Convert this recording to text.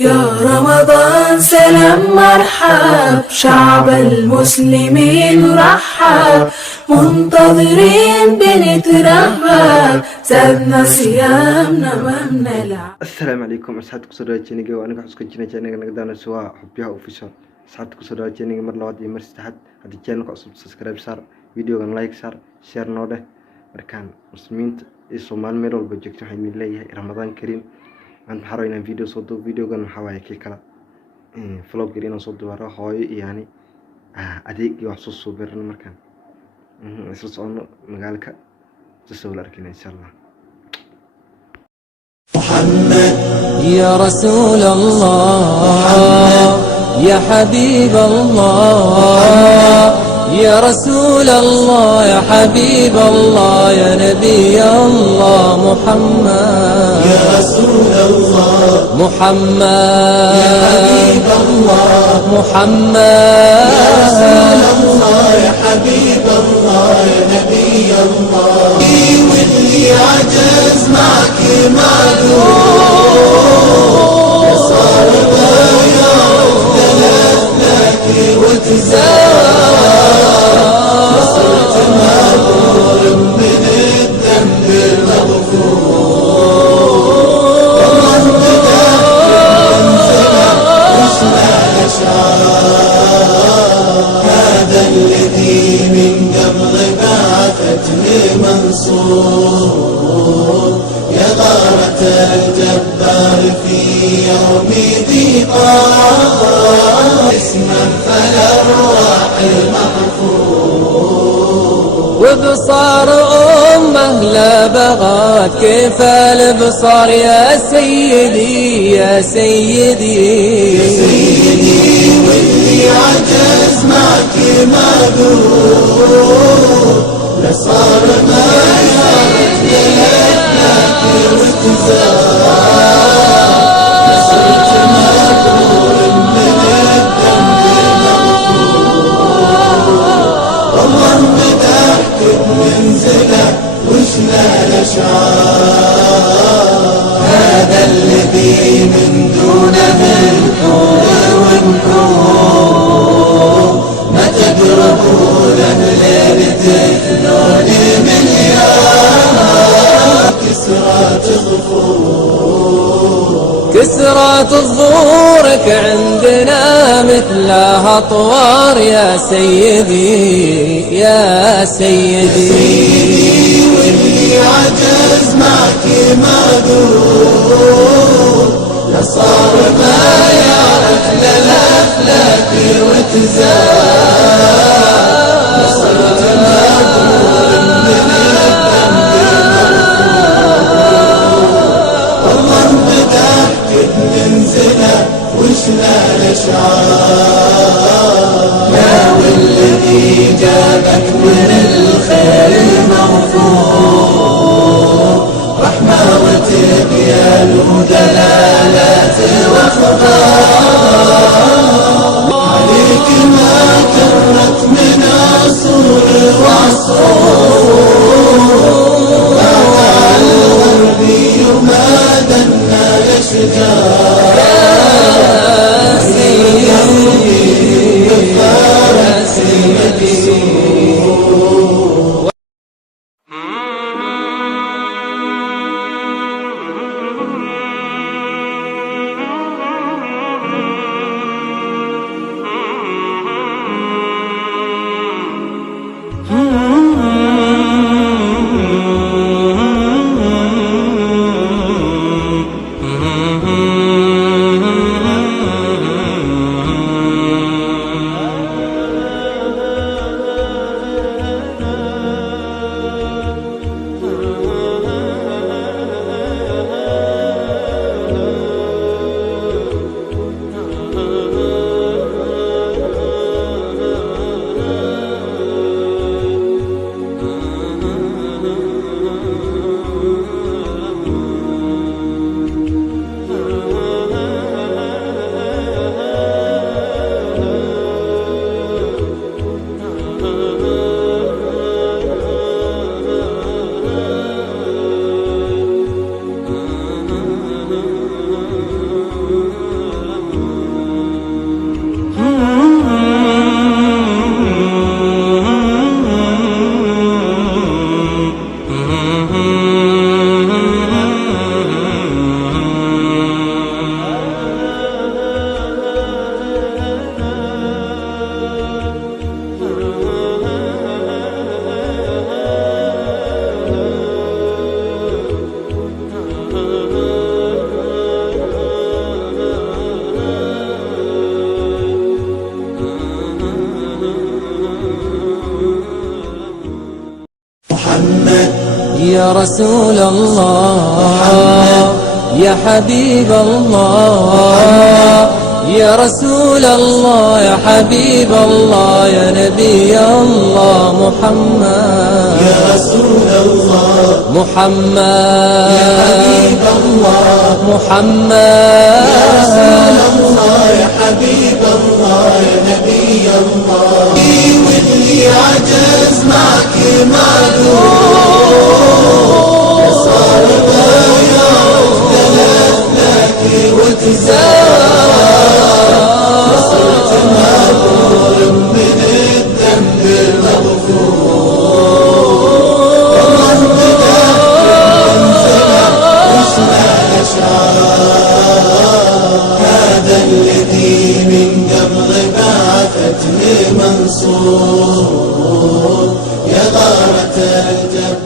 يا رمضان سلام مرحب، شعب المسلمين رحب، منتظرين بنترهب، زادنا صيامنا ما بنلعب. السلام عليكم أصحابي كسر جينيجا وأنا كحس كجينا جينيجا نقدر نسوا حبيها وفيشل أصحابي كسر جينيجا مر لوادي مرستحد هذا الجيل كأصل سبسكرايب صار فيديو كان لايك صار شير نوده مركان مسلمين الصومال ميرول بجكت حين الله رمضان كريم عند حرينا فيديو صدق فيديو كان حواي كلا فلوج كرينا صدق ورا هاي يعني أديك يحصل صبر مركان أساس أنه مقالك تسوي لكن إن شاء الله. محمد يا رسول الله يا حبيب الله يا رسول الله يا حبيب الله يا نبي الله محمد يا رسول الله محمد يا حبيب الله محمد يا رسول الله يا حبيب الله يا نبي الله واللي عجز معك معدود صار ما يعرف دلالك وتزاد صرت مغفور من الذنب المغفور والله بدأ منزله وشنا الأشعار هذا الذي من قبل بعثتني منصور يا غارة الجبار في يوم ضيقان اسما فالأرواح المغفور وبصار أمه لا بغات كيف البصار يا سيدي يا سيدي يا سيدي واللي عجز معك معذور لصار ما يعرف لك وتزاد صرت مغفور من الذنب المغفور والله مدحت بمنزله وشنا الأشعار هذا الذي من دونه الحور والنور ما تقربوا له ليل تثنون مليار كسرات الظهور كسرات ظهورك عندنا مثلها أطوار يا سيدي يا سيدي واللي عجز معك معذور لصار ما يعرف للأفلاك وتزاد صرت مغفور من الذنب المغفور والله مدحت بمنزله وشنا الأشعار يا والذي جابك من الخير المغفور رحمة وتبيان ودلالات واخبار عليك ما كرت من عصور وعصور على الغربي ما دنا الاشجار يا سيدي يا سيدي يا رسول الله يا حبيب الله يا رسول الله يا حبيب الله يا نبي الله محمد يا رسول الله محمد يا حبيب الله محمد يا رسول الله يا حبيب الله يا نبي الله واللي عجز معك معلوم صار ضايع ثلاث لك وتزار صرت مبرور من الذنب المغفور الله مدح وانزلح واسمع الاشعار هذا الذي من قبل بعثت لمنصور يا غارة الجبل